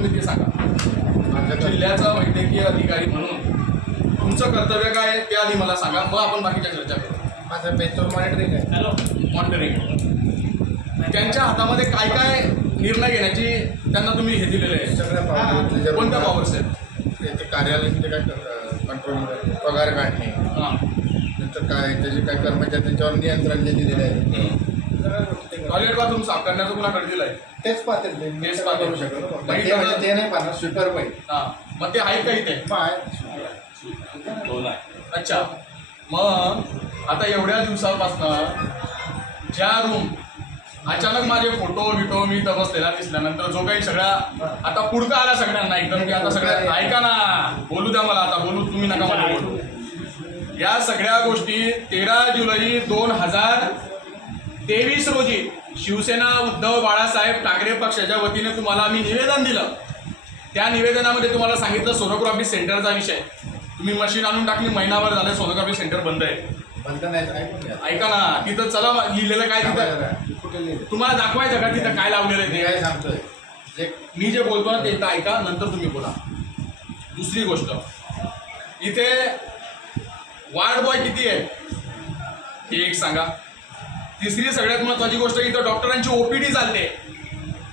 तुम्ही ते सांगा जिल्ह्याचा वैद्यकीय अधिकारी म्हणून तुमचं कर्तव्य काय आहे ते आधी मला सांगा. मग आपण बाकीच्या चर्चा करू. माझं बेतूर मॉनिटरिंग आहे. मॉनिटरिंग त्यांच्या हातामध्ये काय काय निर्णय घेण्याची त्यांना तुम्ही हे दिलेले आहे? सगळ्या कोणत्या पॉवर्स आहेत? त्याचे कार्यालयाचे काय कंट्रोल पगार काढणे हां. नंतर काय त्याचे काय कर्मचारी त्यांच्यावर नियंत्रण जे दिलेले आहे. ते टॉयलेट बाथरूम साफ करण्याचं कुणाकडे दिलं आहे? तेच पाहते ते. तेच पाहते. करू शकतो मग ते म्हणजे ते नाही पाहणार स्वीपर पाहिजे हां. मग ते आहेत का इथे? आहे दोन आहे. अच्छा. मग आता एवढ्या दिवसापासनं ज्या रूम अचानक माझे फोटो बिटो मी इथं बसलेला दिसल्यानंतर जो काही सगळा आता पुढचा आला सगळ्यांना एकदम की आता सगळ्या ऐका ना. बोलू द्या मला आता. बोलू तुम्ही नका मला बोलू या सगळ्या गोष्टी तेरा जुलै दोन हजार तेवीस रोजी शिवसेना उद्धव बाळासाहेब ठाकरे पक्षाच्या वतीने तुम्हाला आम्ही निवेदन दिलं. त्या निवेदनामध्ये तुम्हाला सांगितलं सोनोग्राफी सेंटरचा विषय. तुम्ही मशीन आणून टाकली महिनाभर झालं सोनोग्राफी सेंटर बंद आहे. बंद नाही. ऐका ना तिथं चला लिहिलेलं काय तिथं? तुम्हाला दाखवायचं का तिथं काय लावलेलं आहे काय ते सांगतोय? जे मी जे बोलतो ना ते एकदा ऐका नंतर तुम्ही बोला. दुसरी गोष्ट. इथे वार्ड बॉय किती आहे? हे एक सांगा. तिसरी सगळ्यात महत्वाची गोष्ट इथं डॉक्टरांची ओपीडी चालते.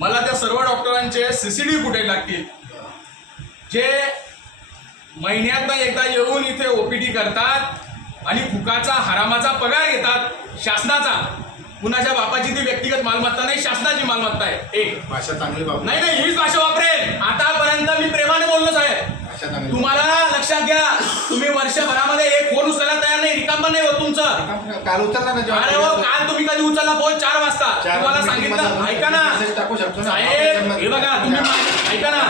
मला त्या सर्व डॉक्टरांचे सीसीटीव्ही फुटेज लागतील. जे महिन्यातनं एकदा येऊन इथे ओपीडी करतात आणि फुकाचा हरामाचा पगार घेतात शासनाचा. कुणाच्या बापाची ती व्यक्तिगत मालमत्ता नाही शासनाची मालमत्ता आहे. एक. भाषा चांगली बाबू नाही नाही हीच भाषा वापरेल. आतापर्यंत मी प्रेमाने बोललो साहेब. तुम्हाला लक्षात घ्या. तुम्ही वर्षभरामध्ये एक फोन उचलायला तयार नाही रिकाम नाही होत तुमचं काल उचलला ना अरे हो काल तुम्ही कधी उचलला? फोन चार वाजता. चार तुम्हाला वाजता सांगितलं. ऐका ना. टाकू शकतो ना. साहेब हे बघा तुम्ही मा- ऐका ना.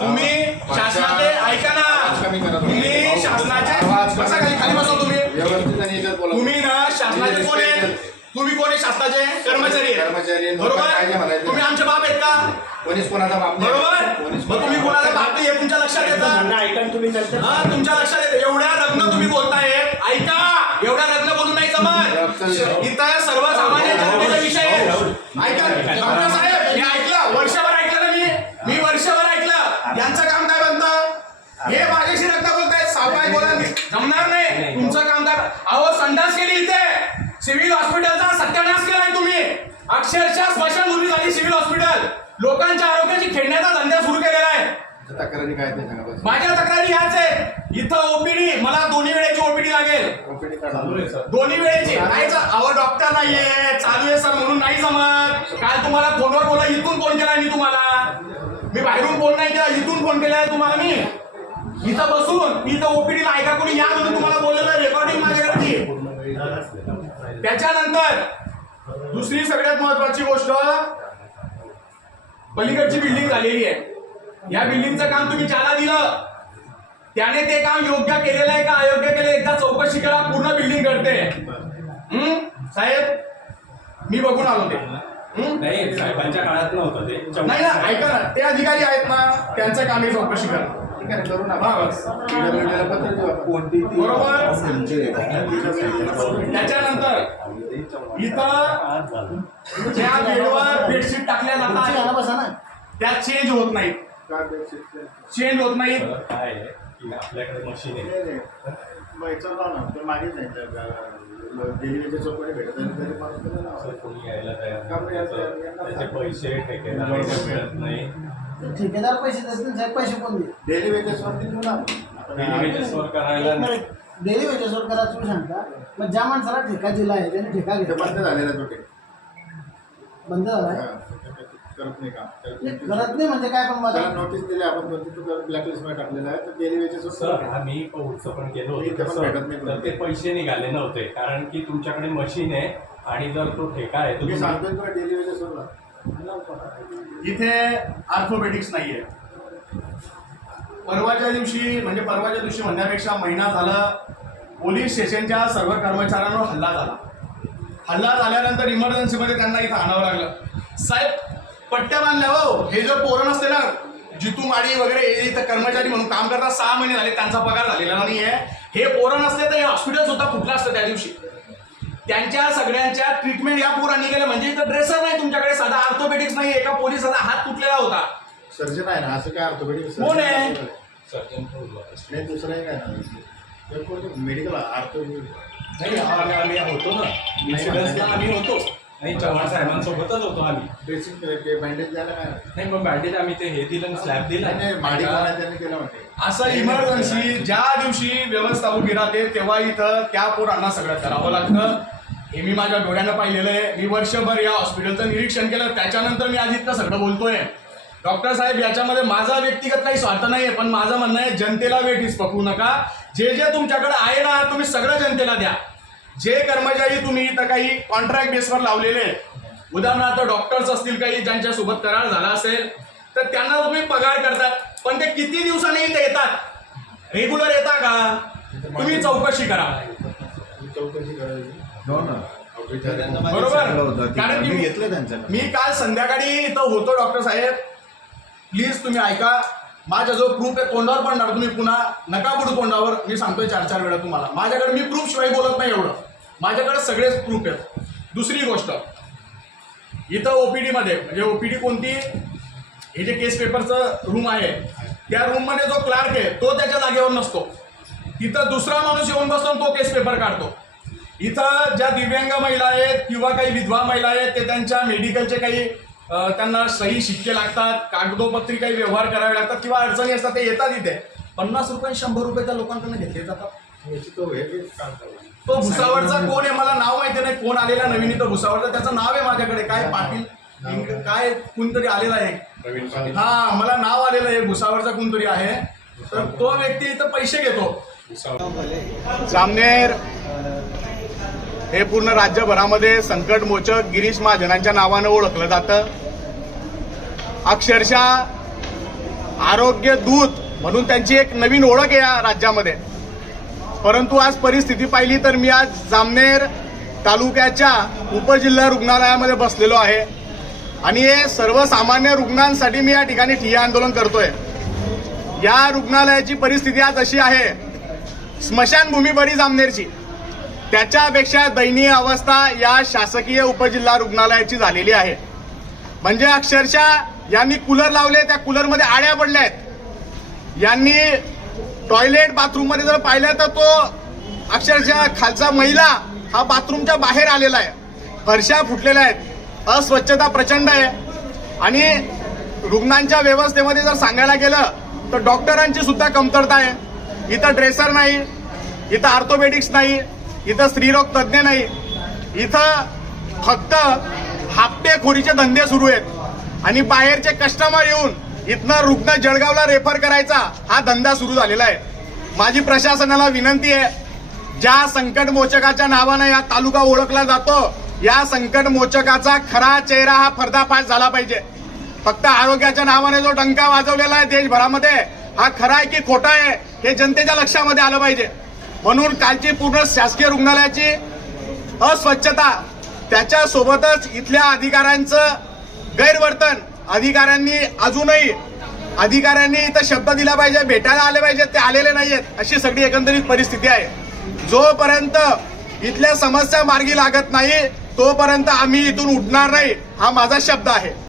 तुम्ही शासनाचे ऐका ना. आवाज कमी करा तुम्ही. तुम्ही शासनाचे आवाज कमी बसा खाली खाली बसा तुम्ही. व्यवस्थित आणि याच्यात बोला. तुम्ही ना शासनाचे कोण आहे तुम्ही कोण शासनाचे? कर्मचारी आहे. कर्मचारी आहे. काय बरोबर? जे म्हणायचं. तुम्ही आमचे बाप आहेत का? कोणीच कोणाचा बाप नाही. बरोबर? कोणीच मग तुम्ही कोणाला बाप नाही हे तुमच्या लक्षात येतं? ऐका तुम्ही नंतर हा तुमच्या लक्षात येतं. एवढ्या रत्न तुम्ही बोलताय. ऐका एवढ्या रत्न बोलून नाही जमत. इथं सर्वसामान्य जनतेचा विषय आहे ऐका डॉक्टर साहेब मी ऐकलं. वर्षभर ऐकलं ना मी? मी वर्षभर ऐकलं. यांचं काम काय बनतं? हे माझ्याशी रत्न बोलतायत. सावकाश बोला. जमणार नाही. तुमचं काम काय? अहो संडास केली इथे. सिव्हिल हॉस्पिटलचा सत्यानाश केलाय तुम्ही. अक्षरशः स्मशानभूमी झाली सिव्हिल हॉस्पिटल. लोकांच्या आरोग्याची खेळण्याचा धंदा सुरू केलेला आहे. तक्रारी काय. माझ्या तक्रारी ह्याच आहेत. इथं ओपीडी मला दोन्ही वेळेची ओपीडी लागेल. दोन्ही वेळेची. नाही अहो डॉक्टर नाहीये. चालू आहे सर म्हणून नाही जमत. काल तुम्हाला फोनवर बोला इथून फोन केलाय मी तुम्हाला. मी बाहेरून फोन नाही केला इथून फोन केलाय तुम्हाला मी. इथं बसून इथं ओपीडीला ऐका कोणी? या म्हणून तुम्हाला बोललेलं रेकॉर्डिंग माझ्याकडची. त्याच्यानंतर दुसरी सगळ्यात महत्वाची गोष्ट पलीकडची बिल्डिंग झालेली आहे. या बिल्डिंगचं काम तुम्ही ज्याला दिलं त्याने ते काम योग्य केलेलं आहे का अयोग्य केलं एकदा चौकशी करा पूर्ण बिल्डिंग करते हम्म? साहेब मी बघून आलो ते? नाही साहेबांच्या काळात नव्हतं ते. नाही ना ऐका ना ते अधिकारी आहेत ना त्यांचं काम ही चौकशी करा करू ना त्याच्यानंतर इथं ज्या बेडवर बेडशीट टाकल्या जातात त्या चेंज होत नाहीत? चेंज होत नाहीत काय आहे की आपल्याकडे मशीन आहे. मग. ते मागेच नाही त्या गा- डेलिव्हरीच्या चौकडी भेटत कोणी यायला तयार पैसे ठेकेदारांना मिळत नाही ठेकेदार पैसे देत नाही साहेब पैसे कोण देईल? डेली वेजेसवरती देऊ ना. आपण. डेली वेजेसवर करायला नाही. डेली वेजेसवर करा तुम्ही सांगता. मग ज्या माणसाला ठेका दिला आहे त्याने ठेका ते घेतला बंद झालेला तो ते. बंद झाला? हा, करत नाही काम त्याला नाही, नाही म्हणजे काय पण त्याला माझा नोटीस दिली आपण तीन ब्लॅकलिस्टमध्ये टाकलेला आहे तर डेली वेजेस सर आम्ही पौरचं पण केलं इथे होतं पण भेटत. नाही तर ते पैसे निघाले नव्हते कारण की तुमच्याकडे मशीन आहे आणि जर तो ठेका आहे मी तुम्ही- सांगतोय तुला डेली वेजेसवर इथे आर्थोपेडिक्स नाहीये. परवाच्या दिवशी म्हणजे परवाच्या दिवशी म्हणण्यापेक्षा महिना झाला पोलीस स्टेशनच्या सर्व कर्मचाऱ्यांवर हल्ला झाला. हल्ला झाल्यानंतर इमर्जन्सीमध्ये त्यांना इथं आणावं लागलं. साहेब पट्ट्या बांधल्या हो. हे जर पोरण असते ना जितू माडी वगैरे हे इथं कर्मचारी म्हणून काम करतात सहा महिने झाले त्यांचा पगार झालेला नाही आहे हे पोरण असते तर हे हॉस्पिटल सुद्धा फुटलं असतं त्या दिवशी? त्यांच्या सगळ्यांच्या ट्रीटमेंट या पोरांनी केलं. म्हणजे इथं ड्रेसर नाही तुमच्याकडे साधा आर्थोपेडिक्स नाही एका पोलिसाचा हात तुटलेला होता. सर्जन आहे ना असं काय ऑर्थोपेडिक कोण आहे? नाही दुसरं आहे काय ना मेडिकल ऑर्थोपेडिक नाही आम्ही आम्ही होतो ना. इन्सिडन्सला आम्ही होतो. नाही चव्हाण साहेबांसोबतच होतो आम्ही. ड्रेसिंग ते बँडेज द्यायला काय? नाही मग बँडेज आम्ही ते हे दिलं स्लॅब दिला. नाही नाही माडी त्यांनी केलं म्हणते? असं इमर्जन्सी ज्या दिवशी व्यवस्था उभी राहते तेव्हा इथं त्या पोरांना सगळं करावं लागतं. हे मी माझ्या डोळ्यानं पाहिलेलं आहे. मी वर्षभर या हॉस्पिटलचं निरीक्षण केलं. त्याच्यानंतर मी आज इतकं सगळं बोलतोय. डॉक्टर साहेब याच्यामध्ये माझा व्यक्तिगत काही स्वार्थ नाही पण माझं म्हणणं आहे जनतेला वेठीस पकवू नका. जे जे तुमच्याकडे आहे ना तुम्ही सगळं जनतेला द्या. जे कर्मचारी तुम्ही इथं काही कॉन्ट्रॅक्ट बेसवर लावलेले आहेत उदाहरणार्थ डॉक्टर्स असतील काही ज्यांच्यासोबत करार झाला असेल तर त्यांना तुम्ही पगार करतात. पण ते किती दिवसांनी इथे येतात? रेग्युलर येता का? तुम्ही चौकशी करा. चौकशी करायची. बरोबर. कारण मी की घेतलं त्यांच्याकडे मी काल संध्याकाळी इथं होतो डॉक्टर साहेब. प्लीज तुम्ही ऐका. माझा जो प्रूफ आहे तोंडावर पडणार. तुम्ही पुन्हा नका पडू तोंडावर. मी सांगतोय चार चार वेळा तुम्हाला. माझ्याकडे मी प्रूफ शिवाय बोलत नाही एवढं. माझ्याकडे सगळेच प्रूफ आहेत. दुसरी गोष्ट इथं ओपीडी मध्ये म्हणजे ओपीडी कोणती? हे जे केस पेपरचं रूम आहे त्या रूममध्ये जो क्लार्क आहे तो त्याच्या जागेवर नसतो. तिथं दुसरा माणूस येऊन बसतो आणि तो केस पेपर काढतो. इथं ज्या दिव्यांग महिला आहेत किंवा काही विधवा महिला आहेत ते त्यांच्या मेडिकलचे काही त्यांना सही शिक्के लागतात कागदोपत्री काही व्यवहार करावे लागतात किंवा अडचणी असतात ते येतात इथे. पन्नास रुपये शंभर रुपये त्या लोकांकडून घेतले जातात. याची तो ते तो भुसावळचा कोण आहे? मला नाव माहिती नाही. कोण आलेला नवीन इथं भुसावळचा. त्याचं नाव आहे माझ्याकडे. काय पाटील? काय? कोणतरी आलेला आहे? हा मला नाव आलेलं आहे. भुसावळचा कोणतरी आहे. तर तो व्यक्ती इथं पैसे घेतो. जामनेर. हे पूर्ण राज्यभरामध्ये संकट मोचक गिरीश महाजनांच्या नावानं ओळखलं जातं. अक्षरशः आरोग्य दूत म्हणून त्यांची एक नवीन ओळख आहे या राज्यामध्ये. परंतु आज परिस्थिती पाहिली तर मी आज जामनेर तालुक्याच्या उपजिल्हा रुग्णालयामध्ये बसलेलो आहे. आणि हे सर्वसामान्य रुग्णांसाठी मी या ठिकाणी ठिय्या आंदोलन करतोय. या रुग्णालयाची परिस्थिती आज अशी आहे. स्मशानभूमी बरी जामनेरची. त्याच्यापेक्षा दयनीय अवस्था या शासकीय उपजिल्हा रुग्णालयाची झालेली आहे. म्हणजे अक्षरशः यांनी कूलर लावले त्या कूलरमध्ये आड्या पडल्या आहेत. यांनी टॉयलेट बाथरूममध्ये जर पाहिलं तर तो अक्षरशः खालचा महिला हा बाथरूमच्या बाहेर आलेला आहे. फरशा फुटलेल्या आहेत. अस्वच्छता प्रचंड आहे. आणि रुग्णांच्या व्यवस्थेमध्ये जर सांगायला गेलं तर डॉक्टरांची सुद्धा कमतरता आहे. इथं ड्रेसर नाही इथं आर्थोपेडिक्स नाही इथं स्त्रीरोग तज्ज्ञ नाही. इथं फक्त हाप्पेखोरीचे धंदे सुरू आहेत. आणि बाहेरचे कस्टमर येऊन इथनं रुग्ण जळगावला रेफर करायचा हा धंदा सुरू झालेला आहे. माझी प्रशासनाला विनंती आहे ज्या संकट मोचकाच्या नावानं या तालुका ओळखला जातो या संकट मोचकाचा खरा चेहरा हा पर्दाफाश झाला पाहिजे. फक्त आरोग्याच्या नावाने जो डंका वाजवलेला आहे देशभरामध्ये हा खरा आहे की खोटा आहे हे जनतेच्या लक्षामध्ये आलं पाहिजे. म्हणून कालची पूर्ण शासकीय रुग्णालयाची अस्वच्छता त्याच्यासोबतच इथल्या अधिकाऱ्यांचं गैरवर्तन अधिकाऱ्यांनी अजूनही अधिकाऱ्यांनी इथं शब्द दिला पाहिजे भेटायला आले पाहिजेत ते आलेले नाहीयेत अशी सगळी एकंदरीत परिस्थिती आहे. जोपर्यंत इथल्या समस्या मार्गी लागत नाही तोपर्यंत आम्ही इथून उठणार नाही हा माझा शब्द आहे.